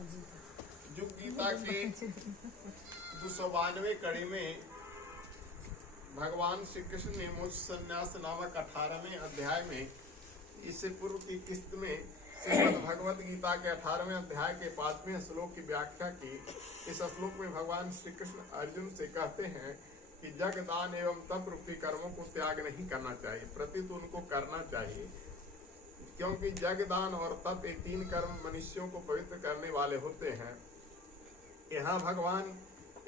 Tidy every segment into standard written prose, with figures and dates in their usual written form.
जो गीता के 292 कड़ी में भगवान श्री कृष्ण ने मोक्ष संन्यास नामक 18वें अध्याय में इससे पूर्व की किस्त में श्रीमद् भगवत गीता के 18वें अध्याय के 5वें श्लोक की व्याख्या की। इस श्लोक में भगवान श्री कृष्ण अर्जुन से कहते हैं कि जग दान एवं तप रूपी कर्मों को त्याग नहीं करना चाहिए, प्रत्युत उनको करना चाहिए, क्योंकि जग दान और तप ये तीन कर्म मनुष्यों को पवित्र करने वाले होते हैं। यहाँ भगवान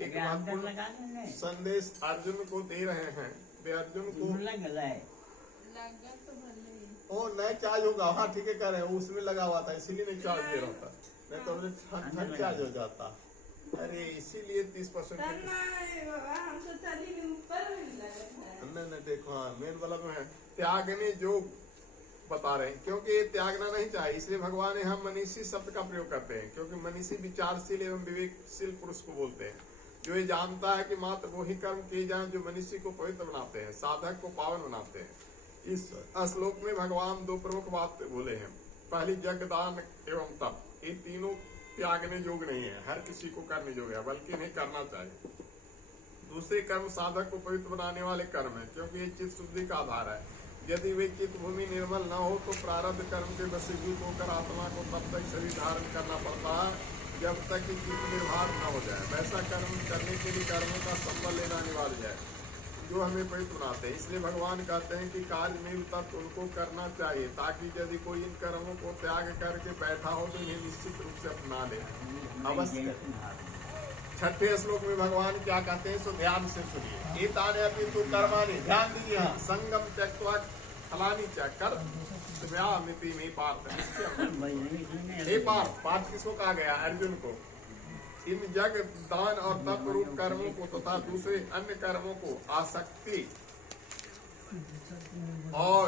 एक महत्वपूर्ण संदेश अर्जुन को दे रहे हैं। वे अर्जुन को ओ नए चार्ज होगा, हाँ ठीक है कह रहे हैं, उसमें लगा हुआ था इसीलिए नहीं चार्ज दे रहा था, नहीं तो ठंड चार्ज हो जाता। अरे इसीलिए 30% नहीं देखो, हाँ मेन वाला में है त्यागने जो बता रहे हैं, क्योंकि ये त्यागना नहीं चाहिए, इसलिए भगवान यहाँ मनीषी शब्द का प्रयोग करते हैं, क्योंकि मनीषी विचारशील एवं विवेकशील पुरुष को बोलते हैं, जो ये जानता है कि मात्र वही कर्म किए जाएं जो मनुष्य को पवित्र बनाते हैं, साधक को पावन बनाते हैं। इस श्लोक में भगवान दो प्रमुख बात बोले हैं। पहली जग दान एवं तप, ये तीनों त्यागने योग्य नहीं है, हर किसी को करने योग्य है, बल्कि नहीं करना चाहिए। दूसरे कर्म साधक को पवित्र बनाने वाले कर्म है, क्योंकि ये चित्त शुद्धि का आधार है। यदि वे चित्त भूमि निर्मल न हो तो प्रारब्ध कर्म के वशीभूत होकर आत्मा को तब तक शरीर धारण करना पड़ता है जब तक कि चित्त निर्भर न हो जाए। वैसा कर्म करने के लिए कर्मों का संबल लेना अनिवार्य है जो हमें पवित्र बनाते हैं। इसलिए भगवान कहते हैं कि कार्य में तत्व उनको करना चाहिए, ताकि यदि कोई इन कर्मों को त्याग करके बैठा हो तो इन्हें निश्चित रूप से अपना ले अवश्य। छठे श्लोक में भगवान क्या कहते हैं, सो ध्यान से सुनिए। एतानि अपि तु कर्माणि, ध्यान दीजिए, हाँ, संगम त्यक्त्वा फलानि च कर्तव्यामिति में पार्थ। हे पार्थ किसको कहा गया? अर्जुन को। इन जग दान और तप रूप कर्मों को तथा दूसरे अन्य कर्मों को आसक्ति और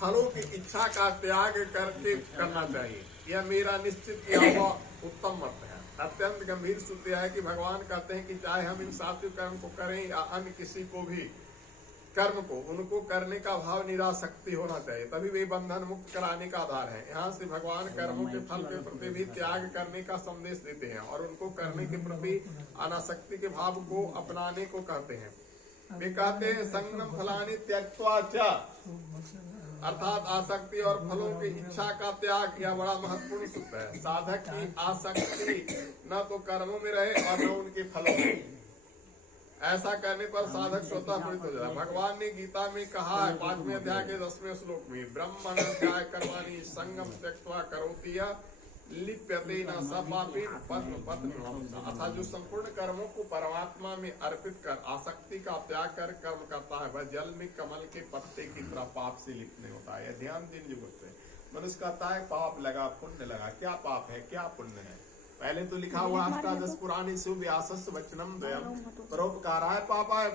फलों की इच्छा का त्याग करके करना चाहिए। यह मेरा निश्चित किया हुआ उत्तम मत है। अत्यंत गंभीर सूत्र है कि भगवान कहते हैं कि चाहे हम इन सात्विक कर्म को करें या अन्य किसी को भी कर्म को, उनको करने का भाव निरासक्ति होना चाहिए, तभी वे बंधन मुक्त कराने का आधार है। यहाँ से भगवान कर्मों के फल के प्रति भी त्याग करने का संदेश देते हैं और उनको करने के प्रति अनासक्ति के भाव को अपनाने को कहते हैं। वे कहते हैं संगम फलानि त्यक्त्वा च, अर्थात आसक्ति और फलों की इच्छा का त्याग। यह बड़ा महत्वपूर्ण सूत्र है। साधक की आसक्ति न तो कर्मों में रहे और न उनके फलों में। ऐसा करने पर साधक स्वतः पवित्र हो जाए। भगवान ने गीता में कहा है 5वें अध्याय के 10वें श्लोक में, ब्रह्मण्याध्याय कर्माणि संगम त्यक्त्वा करोति लिप्यते न सपापेन पद्म पद्म। अर्थात जो संपूर्ण कर्मों को परमात्मा में अर्पित कर आसक्ति का त्याग कर कर्म करता है, वह जल में कमल के पत्ते की तरह पाप से लिप्त नहीं होता है। ध्यान दिन युग से मनुष्य कहता है पाप लगा पुण्य लगा। क्या पाप है क्या पुण्य है? पहले तो लिखा हुआ अष्टादश पुराणी सुव्यास वचनम द्वयम परोपकाराय पापाय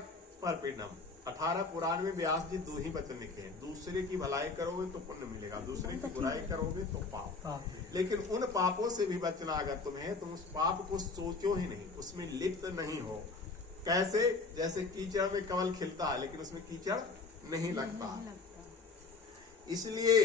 परपीडनम। 18 पुराण में व्यास जी 2 ही वचन लिखे हैं। दूसरे की भलाई करोगे तो पुण्य मिलेगा, दूसरे की बुराई करोगे तो पाप। लेकिन उन पापों से भी बचना अगर तुम्हें, तुम उस पाप को सोचो ही नहीं, उसमें लिप्त नहीं हो। कैसे? जैसे कीचड़ में कमल खिलता है लेकिन उसमें कीचड़ नहीं लगता। इसलिए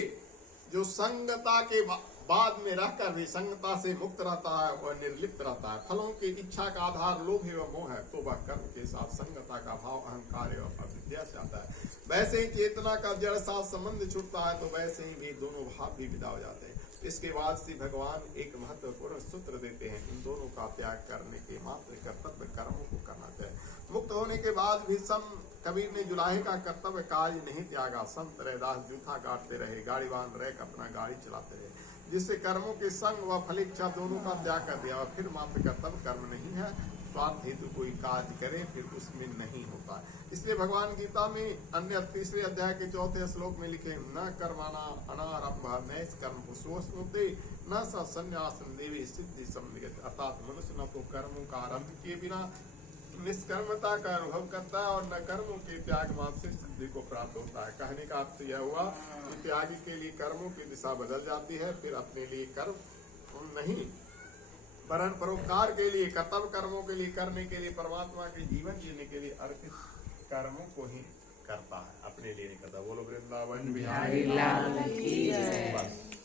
जो संगता के बाद में रहकर भी संगता से मुक्त रहता है वह निर्लिप्त रहता है। फलों की इच्छा का आधार लोभ एवं मोह है, तो वह कर्म के साथ संगता का भाव अहंकार एवं अविद्या से आता है। वैसे ही चेतना का जड़ साथ संबंध छूटता है, तो वैसे ही भी दोनों भाव भी विदा हो जाते हैं। इसके बाद से भगवान एक महत्वपूर्ण सूत्र देते हैं, इन दोनों का त्याग करने के मात्र कर्तव्य कर्मों को करना चाहिए। मुक्त होने के बाद भी कबीर ने जुलाहे का कर्तव्य कार्य नहीं त्यागा। संत रैदास जूथा काटते रहे, गाड़ी बांध रहे, अपना गाड़ी चलाते रहे, जिससे कर्मों के संग व फलिच्छा दोनों का त्याग कर दिया। और फिर मात्र कर्तव्य कर्म नहीं है, स्वार्थ हेतु कोई कार्य करे फिर उसमें नहीं होता। इसलिए भगवान गीता में अन्य 3रे अध्याय के 4थे श्लोक में लिखे, न कर्माणा अनारंभ नैष कर्म कुशोस्नुते न संन्यासं देवी सिद्धि सम्मिलित। अर्थात मनुष्य न तो कर्मों का आरंभ किए बिना निष्कर्मता का अनुभव करता है और न कर्मों के त्याग मात्र से सिद्धि को प्राप्त होता है। कहने का अर्थ यह हुआ कि त्यागी के लिए कर्मों की दिशा बदल जाती है, फिर अपने लिए कर्म नहीं वरन परोपकार के लिए, कर्तव्य कर्मों के लिए करने के लिए, परमात्मा के जीवन जीने के लिए अर्पित कर्मों को ही करता है, अपने लिए नहीं करता। बोलो वृंदावन बिहारी लाल की जय।